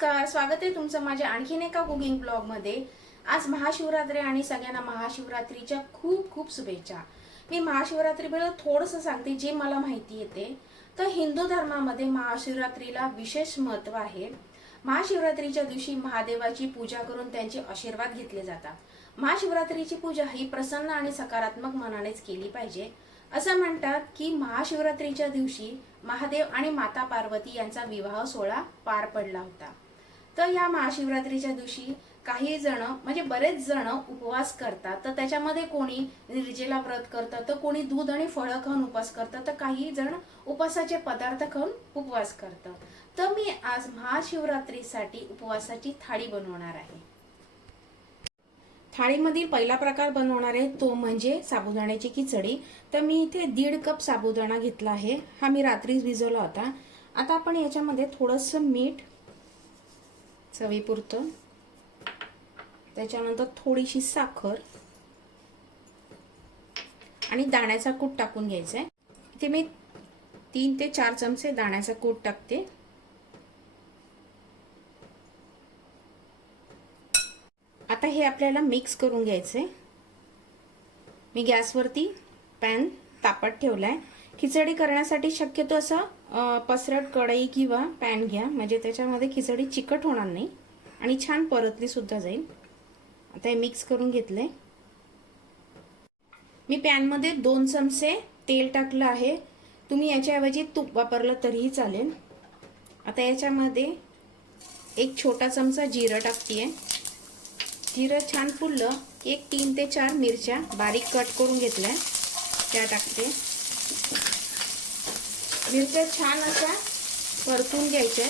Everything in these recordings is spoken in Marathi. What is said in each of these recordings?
नमस्कार स्वागत आहे तुमचं माझ्या आणखीन एका कुकिंग ब्लॉगमध्ये. आज महाशिवरात्री आणि सगळ्यांना महाशिवरात्रीच्या खूप खूप शुभेच्छा. मी महाशिवरात्रीबद्दल थोडंसं सांगते जे मला माहिती येते तर हिंदू धर्मामध्ये महाशिवरात्रीला विशेष महत्त्व आहे. महाशिवरात्रीच्या दिवशी महादेवाची पूजा करून त्यांचे आशीर्वाद घेतले जातात. महाशिवरात्रीची पूजा ही प्रसन्न आणि सकारात्मक मनानेच केली पाहिजे. असं म्हणतात की महाशिवरात्रीच्या दिवशी महादेव आणि माता पार्वती यांचा विवाह सोहळा पार पडला होता. तर या महाशिवरात्रीच्या दिवशी काही जण म्हणजे बरेच जण उपवास करतात. तर त्याच्यामध्ये कोणी निर्जेला व्रत करतात तर कोणी दूध आणि फळं खाऊन उपवास करतात तर काही जण उपवासाचे पदार्थ खाऊन उपवास करतात. तर मी आज महाशिवरात्रीसाठी उपवासाची थाळी बनवणार आहे. थाळीमधील पहिला प्रकार बनवणार आहे तो म्हणजे साबुदाण्याची खिचडी. तर मी इथे दीड कप साबुदाणा घेतला आहे. हा मी रात्रीच भिजवला होता. आता आपण याच्यामध्ये थोडंसं मीठ चवीपुरतं. त्याच्यानंतर थोडीशी साखर. आणि दाण्याचा कूट टाकून घ्यायचा आहे इथे मी तीन ते चार चमचे दाण्याचा कूट टाकते. आता हे आपल्याला मिक्स करून घ्यायचे मी गॅसवरती पॅन तापत ठेवलाय. खिचडी करण्यासाठी शक्यतो असं पसरट कढई किंवा पॅन घ्या. म्हणजे त्याच्यामध्ये खिचडी चिकट होणार नाही. आणि छान परतली सुद्धा जाईल. आता हे मिक्स करून घेतलंय. मी पॅनमध्ये दोन चमचे तेल टाकलं आहे. तुम्ही याच्याऐवजी तूप वापरलं तरीही चालेल. आता याच्यामध्ये एक छोटा चमचा जिरं टाकतीये. जिरं छान फुललं. की एक तीन ते चार मिरच्या बारीक कट करून घेतल्या. त्या टाकते. मिरच्या छान अशा परतून घ्यायच्या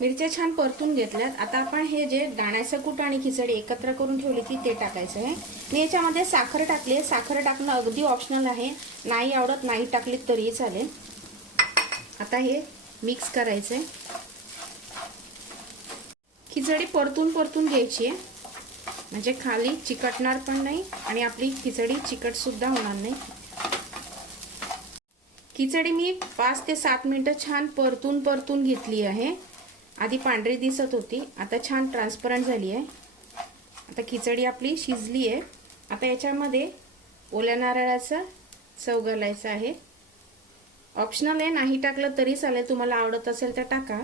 मिरच्या छान परतून घेतल्यात. आता आपण हे जे दाण्याचं कूट आणि खिचडी एकत्र करून ठेवली ती ते टाकायचं आहे. मी याच्यामध्ये साखर टाकली आहे. साखर टाकणं अगदी ऑप्शनल आहे. नाही आवडत नाही टाकली तरीही चालेल. आता हे मिक्स करायचं आहे खिचडी परतून परतून घ्यायची आहे. म्हणजे खाली चिकटणार पण नाही आणि आपली खिचडी चिकट सुद्धा होणार नाही. खिचडी मी पाच ते सात मिनटं छान परतून परतून घेतली आहे. आधी पांढरी दिसत होती. आता छान ट्रान्सपरंट झाली आहे. आता खिचडी आपली शिजली आहे. आता याच्यामध्ये ओल्या नारळाचा चव घालायचा आहे. ऑप्शनल आहे. नाही टाकलं तरी चालेल. तुम्हाला आवडत असेल तर टाका.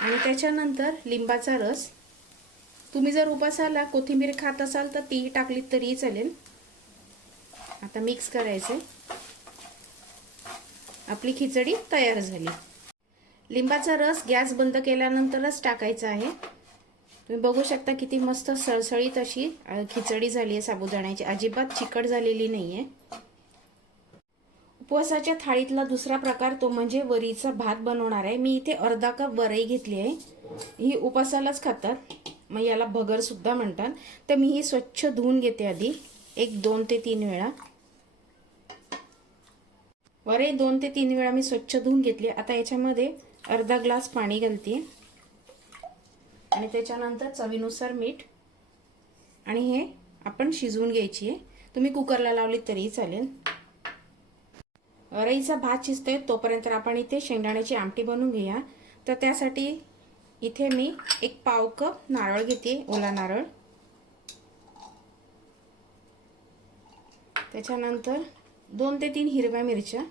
आणि त्याच्यानंतर लिंबाचा रस. तुम्ही जर उपासाला कोथिंबीर खात असाल तर तीही टाकली तरीही चालेल. आता मिक्स करायचे आपली खिचडी तयार झाली. लिंबाचा रस गॅस बंद केल्यानंतरच टाकायचा आहे. तुम्ही बघू शकता किती मस्त सळसळीत अशी खिचडी झाली आहे साबुदाण्याची. अजिबात चिकट झालेली नाही आहे उपवासाच्या थाळीतला दुसरा प्रकार तो म्हणजे वरीचा भात बनवणार आहे. मी इथे अर्धा कप वरई घेतली आहे. ही उपासालाच खातात. मग याला भगरसुद्धा म्हणतात. तर मी ही स्वच्छ धुवून घेते आधी. एक दोन ते तीन वेळा. वरे दोन ते तीन वेळा मी स्वच्छ धुवून घेतली. आता याच्यामध्ये अर्धा ग्लास पाणी घालते. आणि त्याच्यानंतर चवीनुसार मीठ आणि हे आपण शिजवून घ्यायची आहे. तुम्ही कुकरला लावली तरीही चालेल. रईचा भात शिजतोय तोपर्यंत आपण इथे शेंगदाण्याची आमटी बनवून घेऊया. तर त्यासाठी इथे मी एक पाव कप नारळ घेते ओला नारळ. त्याच्यानंतर दोन ते तीन हिरव्या मिरच्या.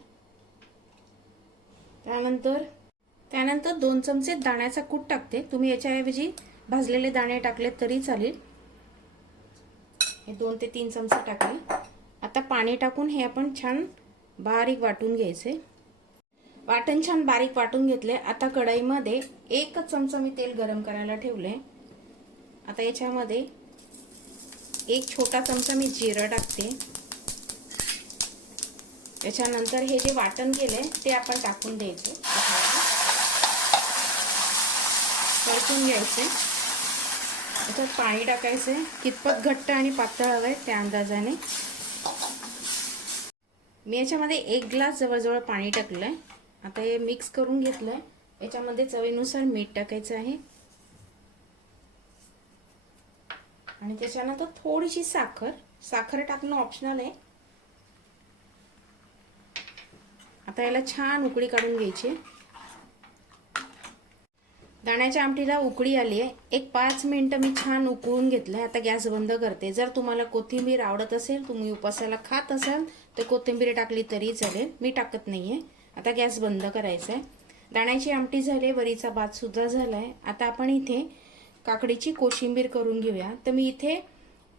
त्यानंतर त्यानंतर दोन चमचे दाण्याचा कूट टाकते. तुम्ही याच्याऐवजी भाजलेले दाणे टाकले तरी चालेल. हे दोन ते तीन चमचे टाकले. आता पाणी टाकून हे आपण छान बारीक वाटून घ्यायचे. वाटण छान बारीक वाटून घेतले. आता कढईमध्ये एक चमचा मी तेल गरम करायला ठेवले. आता याच्यामध्ये एक छोटा चमचा मी जिरं टाकते. त्याच्यानंतर हे जे वाटण केले ते आपण टाकून द्यायचे. परतून घ्यायचे. त्याच्यात पाणी टाकायचे. कितपत घट्ट आणि पातळ हवंय त्या अंदाजाने. मी याच्यामध्ये एक ग्लास जवळजवळ पाणी टाकलं आहे आता हे मिक्स करून घेतलं आहे याच्यामध्ये चवीनुसार मीठ टाकायचं आहे. आणि त्याच्यानंतर थोडीशी साखर. साखर टाकणं ऑप्शनल आहे. आता याला छान उकळी काढून घ्यायची. दाण्याच्या आमटीला उकळी आली आहे. एक पाच मिनटं मी छान उकळून घेतलं आहे आता गॅस बंद करते. जर तुम्हाला कोथिंबीर आवडत असेल तुम्ही उपासाला खात असाल तर कोथिंबीर टाकली तरी चालेल. मी टाकत नाही आहे आता गॅस बंद करायचा आहे दाण्याची आमटी झाली आहे. वरीचा भातसुद्धा झाला आहे आता आपण इथे काकडीची कोशिंबीर करून घेऊया. तर मी इथे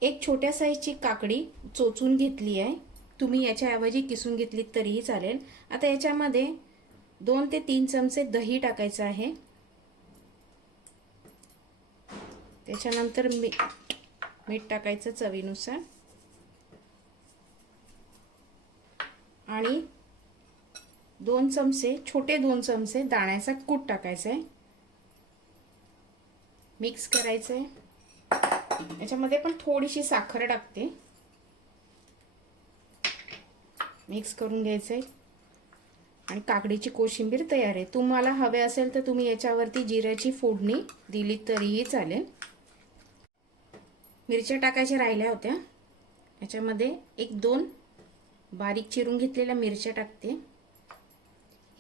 एक छोट्या साईजची काकडी चोचून घेतली आहे. तुम्ही याच्याऐवजी किसून घेतलीत तरीही चालेल. आता याच्यामध्ये दोन ते तीन चमचे दही टाकायचं आहे. त्याच्यानंतर मी मीठ टाकायचं चवीनुसार. आणि दोन चमचे छोटे दोन चमचे दाण्याचा कूट टाकायचा आहे मिक्स करायचं आहे याच्यामध्ये पण थोडीशी साखर टाकते. मिक्स करून घ्यायचं आहे आणि काकडीची कोशिंबीर तयार आहे. तुम्हाला हवे असेल तर तुम्ही याच्यावरती जिऱ्याची फोडणी दिली तरीही चालेल. मिरच्या टाकायच्या राहिल्या होत्या. याच्यामध्ये एक दोन बारीक चिरून घेतलेल्या मिरच्या टाकते.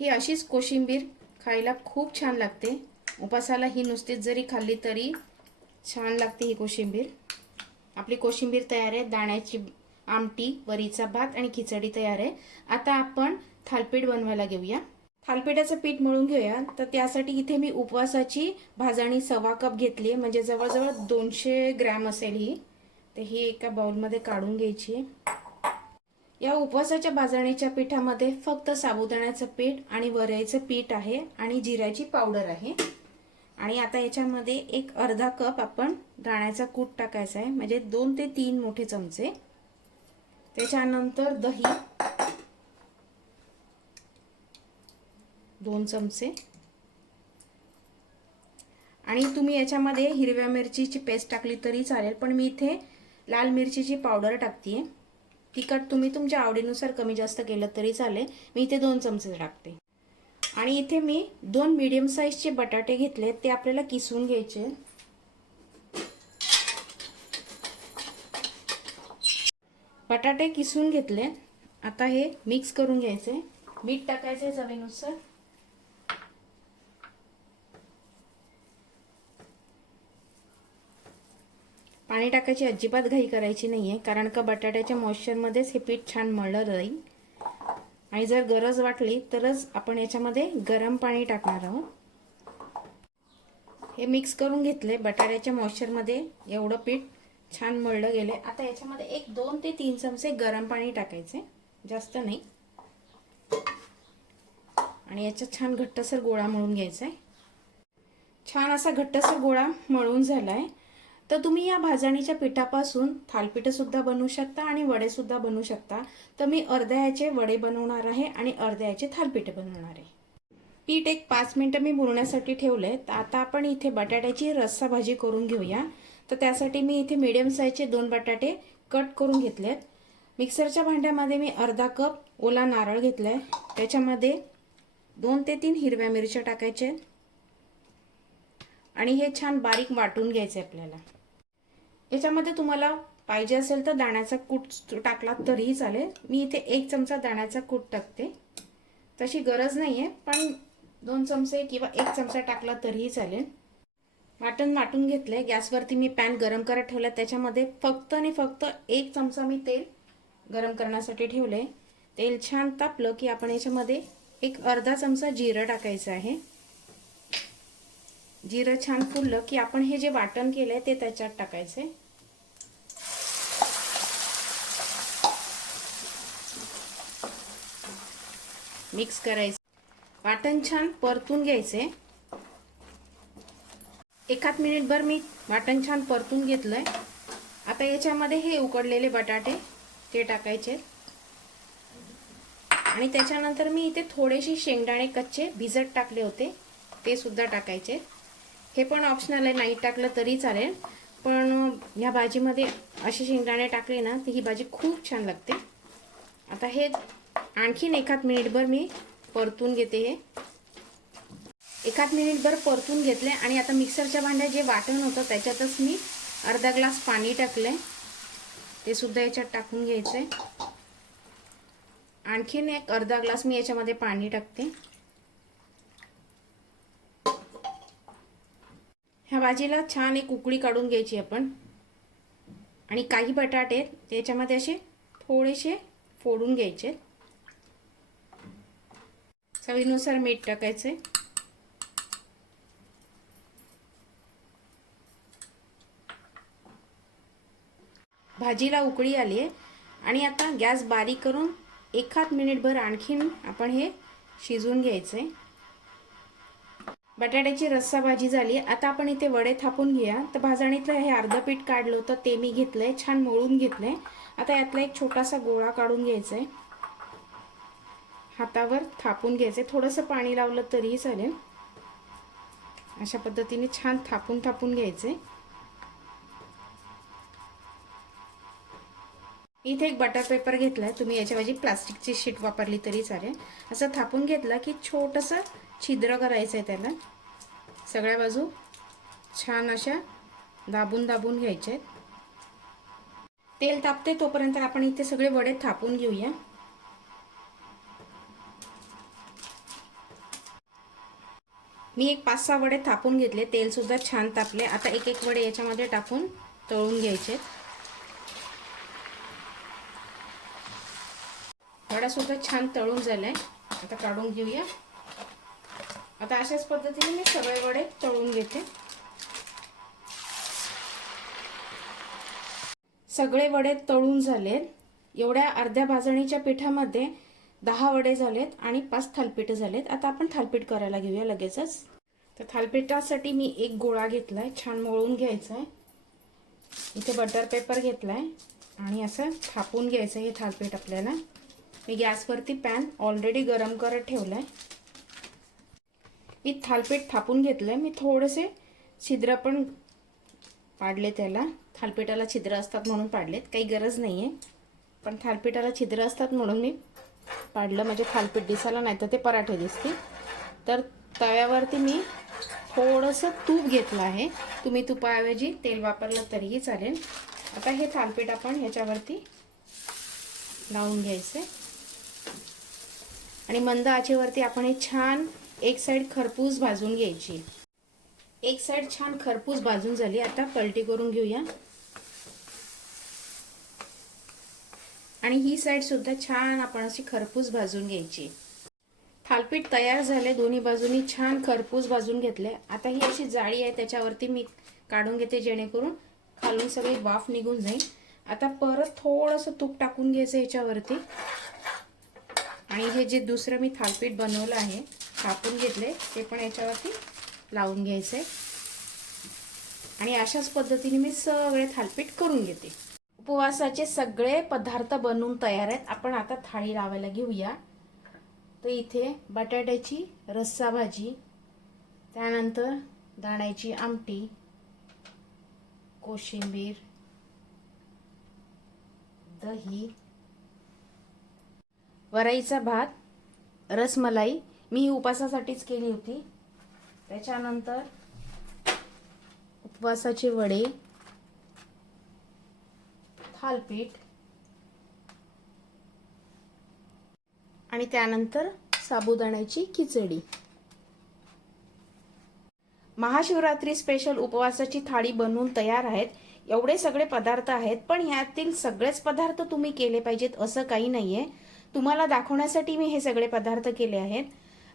ही अशीच कोशिंबीर खायला खूप छान लागते. उपासाला ही नुसतीच जरी खाल्ली तरी छान लागते ही कोशिंबीर. आपली कोशिंबीर तयार आहे. दाण्याची आमटी वरीचा भात आणि खिचडी तयार आहे. आता आपण थालपीठ बनवायला घेऊया. थालपीठाचं पीठ मळून घेऊया. तर त्यासाठी इथे मी उपवासाची भाजणी सव्वा कप घेतली म्हणजे जवळजवळ दोनशे ग्रॅम असेल ही. तर ही एका बाउलमध्ये काढून घ्यायची या उपवासाच्या भाजणीच्या पिठामध्ये फक्त साबुदाण्याचं पीठ आणि वरईचं पीठ आहे आणि जिऱ्याची पावडर आहे. आणि आता याच्यामध्ये एक अर्धा कप आपण दाण्याचा कूट टाकायचा आहे. म्हणजे दोन ते तीन मोठे चमचे. त्याच्यानंतर दही. दोन चमचे. आणि तुम्ही याच्यामध्ये हिरव्या मिरचीची पेस्ट टाकली तरी चालेल पण मी इथे लाल मिरचीची पावडर टाकते तिखट तुम्ही तुमच्या आवडीनुसार कमी जास्त केलं तरी चालेल. मी इथे दोन चमचे टाकते. आणि इथे मी दोन मीडियम साईजचे बटाटे घेतले ते आपल्याला किसून घ्यायचे बटाटे किसून घेतले. आता हे मिक्स करून घ्यायचे. मीठ टाकायचे चवीनुसार. पाणी टाकायची अजिबात घाई करायची नाही आहे कारण का बटाट्याच्या मॉइश्चरमध्येच हे पीठ छान मळलं राहील आणि जर गरज वाटली तरच आपण याच्यामध्ये गरम पाणी टाकणार आहोत. हे मिक्स करून घेतले बटाट्याच्या मॉइश्चरमध्ये एवढं पीठ छान मळलं गेले आता याच्यामध्ये एक दोन ते तीन चमचे गरम पाणी टाकायचे. जास्त नाही. आणि याच्यात छान घट्टसर गोळा मळून घ्यायचा आहे छान असा घट्टसर गोळा मळून झाला आहे तर तुम्ही या भाजणीच्या पिठापासून थालपीठंसुद्धा बनवू शकता आणि वडेसुद्धा बनवू शकता. तर मी अर्ध्या याचे वडे बनवणार आहे आणि अर्ध्या याचे थालपीठ बनवणार आहे. पीठ एक पाच मिनटं मी मुरण्यासाठी ठेवलं आहे तर आता आपण इथे बटाट्याची रस्सा भाजी करून घेऊया. तर त्यासाठी मी इथे मीडियम साईजचे दोन बटाटे कट करून घेतलेत. मिक्सरच्या भांड्यामध्ये मी अर्धा कप ओला नारळ घेतला आहे त्याच्यामध्ये दोन ते तीन हिरव्या मिरच्या टाकायच्या आणि हे छान बारीक वाटून घ्यायचे आपल्याला. याच्यामध्ये तुम्हाला पाहिजे असेल तर दाण्याचा कूट टाकला तरीही चालेल. मी इथे एक चमचा दाण्याचा कूट टाकते. तशी गरज नाही आहे पण दोन चमचे किंवा एक चमचा टाकला तरीही चालेल. वाटण वाटून घेतलंय. गॅसवरती मी पॅन गरम करत ठेवला त्याच्यामध्ये फक्त आणि फक्त एक चमचा मी तेल गरम करण्यासाठी ठेवले तेल छान तापलं की आपण याच्यामध्ये एक अर्धा चमचा जिरं टाकायचं आहे. जिरं छान फुललं की आपण हे जे वाटण केलंय ते त्याच्यात टाकायचे मिक्स करायचं. वाटण छान परतून घ्यायचे. एखाद मिनिटभर मी वाटण छान परतून घेतलंय. आता याच्यामध्ये हे उकडलेले बटाटे ते टाकायचे. आणि त्याच्यानंतर मी इथे थोडेसे शेंगदाणे कच्चे भिजत टाकले होते ते सुद्धा टाकायचे. हे पण ऑप्शनल आहे नाही टाकलं तरी चालेल. पण ह्या भाजीमध्ये असे शेंगदाणे टाकले ना तर ही भाजी खूप छान लागते. आता हे आणखीन एखाद मिनिटभर मी परतून घेते हे. एखाद मिनिटभर परतून घेतले आणि आता मिक्सरच्या भांड्यात जे वाटण होतं त्याच्यातच मी अर्धा ग्लास पाणी टाकलंय ते सुद्धा याच्यात टाकून घ्यायचंय आणखीन एक अर्धा ग्लास मी याच्यामध्ये पाणी टाकते. ह्या भाजीला छान एक उकळी काढून घ्यायची आपण. आणि काही बटाटे त्याच्यामध्ये असे थोडेसे फोडून घ्यायचे. चवीनुसार मीठ टाकायचे. भाजीला उकळी आली आहे. आणि आता गॅस बारीक करून एखाद मिनिटभर आणखीन आपण हे शिजवून घ्यायचं. आहे बटाट्याची रस्सा भाजी झाली. आता आपण इथे वडे थापून घेऊया. तर भाजणीतलं हे अर्ध पीठ काढलं होतं ते मी घेतलंय. छान मळून घेतलंय. आता यातला एक छोटासा गोळा काढून घ्यायचा आहे हातावर थापून घ्यायचे. थोडंसं पाणी लावलं तरीही चालेल. अशा पद्धतीने छान थापून थापून घ्यायचे. इथे एक बटर पेपर घेतलाय. तुम्ही याच्याऐवजी प्लास्टिकची शीट वापरली तरी चालेल. असं थापून घेतलं की छोटंसं छिद्र करायचं आहे त्याला. सगळ्या बाजू छान अशा दाबून दाबून घ्यायच्या आहेत तेल तापते तोपर्यंत आपण इथे सगळे वडे थापून घेऊया. मी एक पाच सहा वडे थापून घेतले तेल सुद्धा छान तापले. आता एक एक वडे याच्यामध्ये टाकून तळून घ्यायचे. वडासुद्धा छान तळून झालाय. आता काढून घेऊया. आता अशाच पद्धतीने मी सगळे वडे तळून घेते. सगळे वडे तळून झाले एवढ्या अर्ध्या भाजणीच्या पिठामध्ये दहा वडे झालेत आणि पाच थालपीठ झालेत. आता आपण थालपीठ करायला घेऊया लगेचच. तर थालपीठासाठी मी एक गोळा घेतलाय छान मळून घ्यायचा आहे इथे बटर पेपर घेतलाय आणि असं थापून घ्यायचं हे थालपीठ आपल्याला. मी गॅसवरती पॅन ऑलरेडी गरम करत ठेवलाय. मी थालपीठ थापून घेतलंय. मी थोडेसे छिद्र पण पाडले त्याला. थालपीठाला छिद्र असतात म्हणून पाडलेत. काही गरज नाही आहे पण थालपीठाला छिद्र असतात म्हणून मी पाडलं म्हणजे थालपीठ दिसायला नाही तर ते पराठे दिसतील. तर तव्यावरती मी थोडंसं तूप घेतलं आहे. तुम्ही तुपाऐवजी तेल वापरलं तरीही चालेल. आता हे थालपीठ आपण ह्याच्यावरती लावून घ्यायचं आणि मंद आचेवरती आपण हे छान एक साईड खरपूस भाजून घ्यायची. एक साईड छान खरपूस भाजून झाली. आता पलटी करून घेऊया. आणि ही साईड सुद्धा छान आपण अशी खरपूस भाजून घ्यायची. थालपीठ तयार झाले दोन्ही बाजूनी छान खरपूस भाजून घेतले. आता ही अशी जाळी आहे त्याच्यावरती मी काढून घेते जेणेकरून खालून सगळी वाफ निघून जाईल. आता परत थोडंसं तूप टाकून घ्यायचं ह्याच्यावरती आणि हे जे दुसरं मी थालपीठ बनवलं आहे कापून घेतले ते पण याच्यावरती लावून घ्यायचंय. आणि अशाच पद्धतीने मी सगळे थालपीठ करून घेते. उपवासाचे सगळे पदार्थ बनवून तयार आहेत. आपण आता थाळी लावायला घेऊया. तर इथे बटाट्याची रस्सा भाजी त्यानंतर दाण्याची आमटी कोशिंबीर दही वराईचा भात रसमलाई. मी ही उपासासाठीच केली होती. त्याच्यानंतर उपवासाचे वडे थालपीठ. आणि त्यानंतर साबुदाण्याची खिचडी. महाशिवरात्री स्पेशल उपवासाची थाळी बनवून तयार आहेत. एवढे सगळे पदार्थ आहेत पण ह्यातील सगळेच पदार्थ तुम्ही केले पाहिजेत असं काही नाहीये. तुम्हाला दाखवण्यासाठी मी हे सगळे पदार्थ केले आहेत.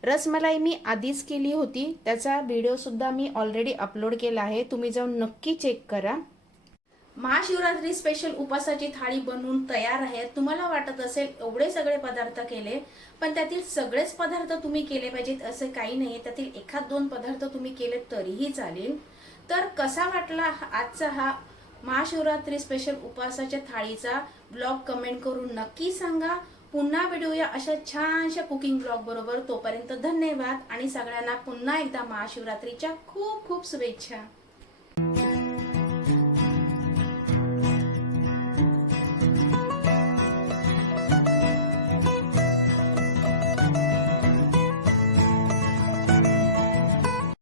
रसमलाई मी आधीच केली होती. त्याचा व्हिडिओ सुद्धा मी ऑलरेडी अपलोड केला आहे. तुम्ही जाऊन नक्की चेक करा. महाशिवरात्री स्पेशल उपासाची थाळी बनवून तयार आहे तुम्हाला वाटत असेल एवढे सगळे पदार्थ केले पण त्यातील सगळेच पदार्थ तुम्ही केले पाहिजेत असं काही नाही. त्यातील एखाद दोन पदार्थ तुम्ही केले तरीही चालेल. तर कसा वाटला हा- आजचा हा महाशिवरात्री स्पेशल उपवासाच्या थाळीचा ब्लॉग कमेंट करून नक्की सांगा. पुन्हा भेटूया अशा छानशा कुकिंग ब्लॉग बरोबर. तोपर्यंत धन्यवाद आणि सगळ्यांना पुन्हा एकदा महाशिवरात्रीच्या खूप खूप शुभेच्छा.